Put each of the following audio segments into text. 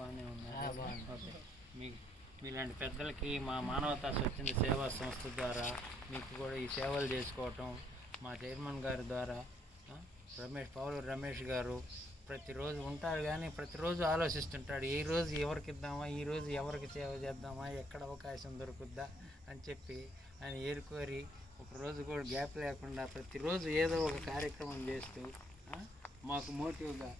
బాగానే ఉన్నారు. ఓకే, మీలాంటి పెద్దలకి మా మానవతా స్వచ్ఛంద సేవా సంస్థ ద్వారా మీకు కూడా ఈ సేవలు చేసుకోవటం మా చైర్మన్ గారి ద్వారా పావులూరు రమేష్ గారు ప్రతిరోజు ఉంటారు, కానీ ప్రతిరోజు ఆలోచిస్తుంటాడు ఈ రోజు ఎవరికి ఇద్దామా, ఈరోజు ఎవరికి సేవ చేద్దామా, ఎక్కడ అవకాశం దొరుకుద్దా అని చెప్పి ఆయన ఏరుకోరి ఒకరోజు కూడా గ్యాప్ లేకుండా ప్రతిరోజు ఏదో ఒక కార్యక్రమం చేస్తూ మాకు మోటివ్గా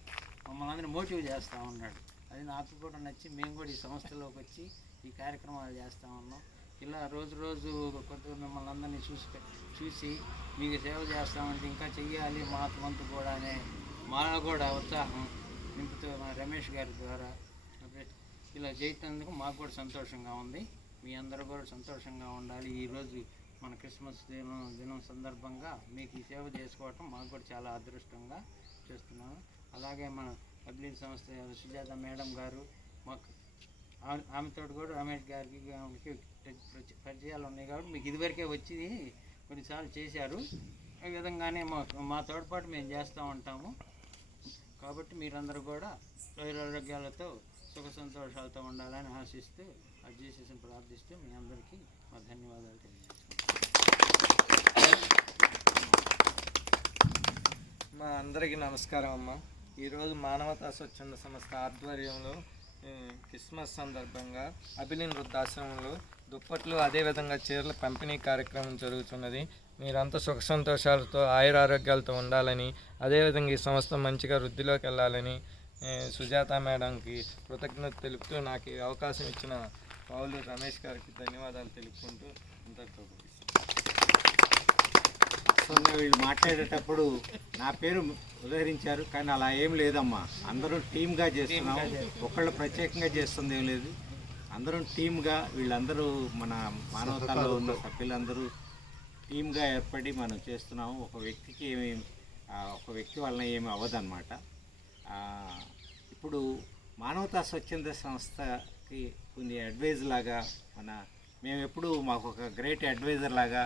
మమ్మల్ని అందరినీ మోటివ్ చేస్తూ ఉన్నాడు. అది నాకు కూడా నచ్చి మేము కూడా ఈ సంస్థలోకి వచ్చి ఈ కార్యక్రమాలు చేస్తూ ఉన్నాం. ఇలా రోజు రోజు కొద్దిగా మిమ్మల్ని అందరినీ చూసి మీకు సేవ చేస్తామంటే ఇంకా చెయ్యాలి మా వంతు కూడా అనే మాలో కూడా ఉత్సాహం నింపుతూ రమేష్ గారి ద్వారా ఇలా చేసినందుకు మాకు కూడా సంతోషంగా ఉంది. మీ అందరూ కూడా సంతోషంగా ఉండాలి. ఈరోజు మన క్రిస్మస్ దినం సందర్భంగా మీకు ఈ సేవ చేసుకోవటం మాకు కూడా చాలా అదృష్టంగా చేస్తున్నాను. అలాగే మన పబ్లిక్ సంస్థ సుజాత మేడం గారు మాకు ఆమెతో కూడా రమేష్ గారికి పరిచయాలు ఉన్నాయి కాబట్టి మీకు ఇదివరకే వచ్చి కొన్నిసార్లు చేశారు. ఈ విధంగానే మా తోడ్పాటు మేము చేస్తూ ఉంటాము. కాబట్టి మీరందరూ కూడా ఆరోగ్యాలతో సుఖ సంతోషాలతో ఉండాలని ఆశిస్తూ అది చేసేసి ప్రార్థిస్తూ మీ అందరికీ మా ధన్యవాదాలు తెలియజేస్తున్నాం. మా అందరికీ నమస్కారం అమ్మ. ఈరోజు మానవతా స్వచ్ఛంద సంస్థ ఆధ్వర్యంలో క్రిస్మస్ సందర్భంగా అభిలిన్ వృద్ధాశ్రమంలో దుప్పట్లు అదేవిధంగా చీరల పంపిణీ కార్యక్రమం జరుగుతున్నది. మీరంతా సుఖ సంతోషాలతో ఆయురారోగ్యాలతో ఉండాలని, అదేవిధంగా ఈ సంస్థ మంచిగా వృద్ధిలోకి వెళ్ళాలని సుజాత మేడంకి కృతజ్ఞత తెలుపుతూ నాకు ఈ అవకాశం ఇచ్చిన పావులూరు రమేష్ గారికి ధన్యవాదాలు తెలుపుకుంటూ అందరితో వీళ్ళు మాట్లాడేటప్పుడు నా పేరు ఉదహరించారు, కానీ అలా ఏం లేదమ్మా. అందరూ టీమ్గా చేస్తున్నాం, ఒకళ్ళు ప్రత్యేకంగా చేస్తుంది ఏం లేదు. అందరం టీమ్గా, వీళ్ళందరూ మన మానవతాలో ఉన్న సభ్యులందరూ టీమ్గా ఏర్పడి మనం చేస్తున్నాము. ఒక వ్యక్తి వలన ఏమి అవ్వదన్నమాట. ఇప్పుడు మానవతా స్వచ్ఛంద సంస్థకి కొన్ని అడ్వైజ్ లాగా మేము ఎప్పుడు మాకు ఒక గ్రేట్ అడ్వైజర్ లాగా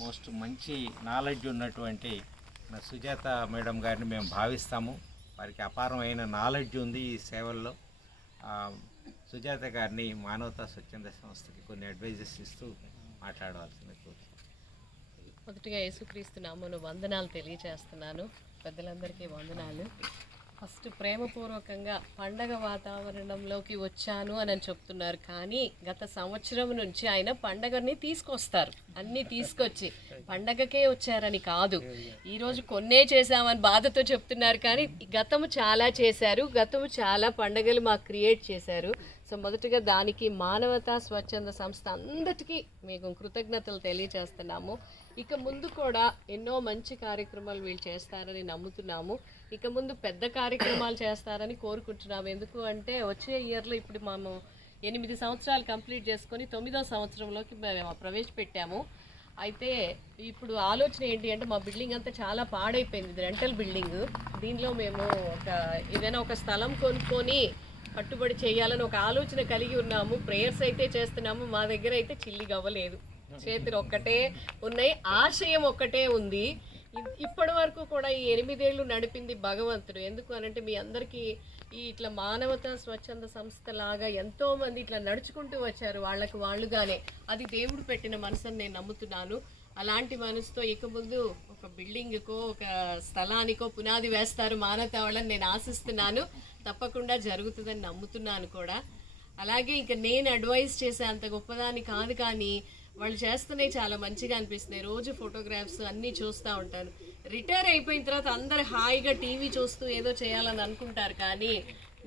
మోస్ట్ మంచి నాలెడ్జ్ ఉన్నటువంటి సుజాత మేడం గారిని మేము భావిస్తాము. వారికి అపారమైన నాలెడ్జ్ ఉంది ఈ సేవల్లో. సుజాత గారిని మానవతా స్వచ్ఛంద సంస్థకి కొన్ని అడ్వైజెస్ ఇస్తూ మాట్లాడవలసింది కోరుతున్నాను. మొదటిగా యేసుక్రీస్తు నామమున వందనాలు తెలియజేస్తున్నాను. పెద్దలందరికీ వందనాలు. ఫస్ట్ ప్రేమపూర్వకంగా పండగ వాతావరణంలోకి వచ్చాను అని చెప్తున్నారు, కానీ గత సంవత్సరం నుంచి ఆయన పండగని తీసుకొస్తారు. అన్నీ తీసుకొచ్చి పండగకే వచ్చారని కాదు, ఈరోజు కొన్నే చేశామని బాధతో చెప్తున్నారు, కానీ గతము చాలా చేశారు. గతము చాలా పండగలు మాకు క్రియేట్ చేశారు. సో మొదటగా దానికి మానవతా స్వచ్ఛంద సంస్థ అందరికీ మీకు కృతజ్ఞతలు తెలియజేస్తున్నాము. ఇక ముందు కూడా ఎన్నో మంచి కార్యక్రమాలు వీళ్ళు చేస్తారని నమ్ముతున్నాము. ఇక ముందు పెద్ద కార్యక్రమాలు చేస్తారని కోరుకుంటున్నాము. ఎందుకు అంటే వచ్చే ఇయర్లో ఇప్పుడు మేము 8 సంవత్సరాలు కంప్లీట్ చేసుకొని 9వ సంవత్సరంలోకి మేము ప్రవేశపెట్టాము. అయితే ఇప్పుడు ఆలోచన ఏంటి అంటే, మా బిల్డింగ్ అంతా చాలా పాడైపోయింది, ఇది రెంటల్ బిల్డింగ్. దీనిలో మేము ఏదైనా ఒక స్థలం కొనుక్కొని కట్టుబడి చేయాలని ఒక ఆలోచన కలిగి ఉన్నాము. ప్రేయర్స్ అయితే చేస్తున్నాము. మా దగ్గర అయితే చిల్లి గవ్వలేదు, చేతులు ఒక్కటే ఉన్నాయి, ఆశయం ఒక్కటే ఉంది. ఇప్పటి వరకు కూడా ఈ 8 ఏళ్ళు నడిపింది భగవంతుడు. ఎందుకు అనంటే మీ అందరికీ ఇట్లా మానవతా స్వచ్ఛంద సంస్థ లాగా ఎంతోమంది ఇట్లా నడుచుకుంటూ వచ్చారు వాళ్ళకు వాళ్ళుగానే. అది దేవుడు పెట్టిన మనసుని నేను నమ్ముతున్నాను. అలాంటి మనసుతో ఇక ముందు ఒక బిల్డింగ్కో ఒక స్థలానికో పునాది వేస్తారు మానవతా వాళ్ళని నేను ఆశిస్తున్నాను. తప్పకుండా జరుగుతుందని నమ్ముతున్నాను కూడా. అలాగే ఇంకా నేను అడ్వైస్ చేసే అంత గొప్పదాన్ని కాదు, కానీ వాళ్ళు చేస్తున్నాయి చాలా మంచిగా అనిపిస్తున్నాయి. రోజు ఫోటోగ్రాఫ్స్ అన్నీ చూస్తూ ఉంటాను. రిటైర్ అయిపోయిన తర్వాత అందరు హాయిగా టీవీ చూస్తూ ఏదో చేయాలని అనుకుంటారు, కానీ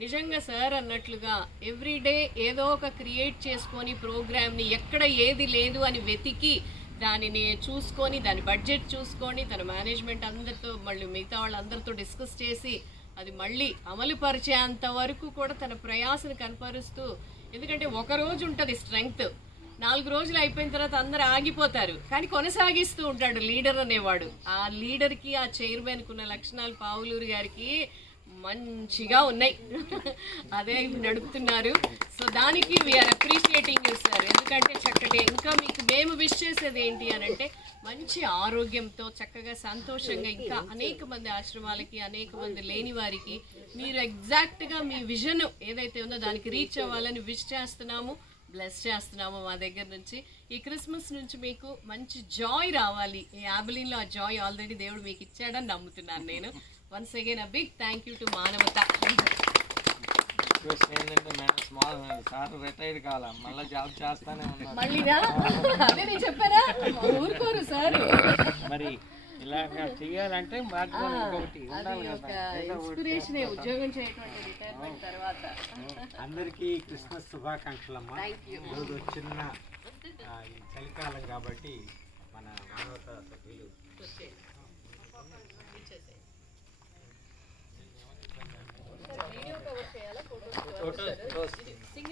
నిజంగా సార్ అన్నట్లుగా ఎవ్రీడే ఏదో ఒక క్రియేట్ చేసుకొని ప్రోగ్రామ్ని ఎక్కడ ఏది లేదు అని వెతికి దానిని చూసుకొని దాని బడ్జెట్ చూసుకొని తన మేనేజ్మెంట్ అందరితో మళ్ళీ మిగతా వాళ్ళందరితో డిస్కస్ చేసి అది మళ్ళీ అమలు పరిచేంత వరకు కూడా తన ప్రయాసను కనపరుస్తూ, ఎందుకంటే ఒక రోజు ఉంటుంది స్ట్రెంగ్త్, 4 రోజులు అయిపోయిన తర్వాత అందరూ ఆగిపోతారు, కానీ కొనసాగిస్తూ ఉంటాడు లీడర్ అనేవాడు. ఆ లీడర్కి ఆ చైర్మన్కి ఉన్న లక్షణాలు పావులూరు గారికి మంచిగా ఉన్నాయి. అదే నడుపుతున్నారు. సో దానికి వీఆర్ అప్రిషియేటింగ్ యూ సార్. ఎందుకంటే చక్కటి ఇంకా మీకు మేము విష్ చేసేది ఏంటి అని అంటే మంచి ఆరోగ్యంతో చక్కగా సంతోషంగా ఇంకా అనేక మంది ఆశ్రమాలకి అనేక మంది లేని వారికి మీరు ఎగ్జాక్ట్గా మీ విజన్ ఏదైతే ఉందో దానికి రీచ్ అవ్వాలని విష్ చేస్తున్నాము, బ్లెస్ చేస్తున్నాము మా దగ్గర నుంచి. ఈ క్రిస్మస్ నుంచి మీకు మంచి జాయ్ రావాలి. ఈ యాబిలిన్లో ఆ జాయ్ ఆల్రెడీ దేవుడు మీకు ఇచ్చాడని నమ్ముతున్నాను నేను. Once again a big thank you to Manavata. Request ఏంటంటే మేడం స్మాల్ సార్ రిటైర్డ్ కావాలా, మళ్ళీ జాబ్ చేస్తానే ఉన్నాను. మళ్ళీనా? అదే నేను చెప్పారా, ఊరుకోరు సార్. మరి ఇలా చెయ్యాలంటే బ్యాక్గ్రౌండ్ ఇంకొకటి ఉండాలి ఒక కదా. ఇన్స్పిరేషన్ ఉద్యోగం చేయటువంటి రిటైర్మెంట్ తర్వాత. అందరికీ క్రిస్మస్ శుభాకాంక్షలు అమ్మా. Thank you. ఈరోజు చిన్న ఈ చలికాలం కాబట్టి మన మానవతా సభ్యులు వీడియో కవర్ చేయాలా, ఫోటోస్ ఫోటోస్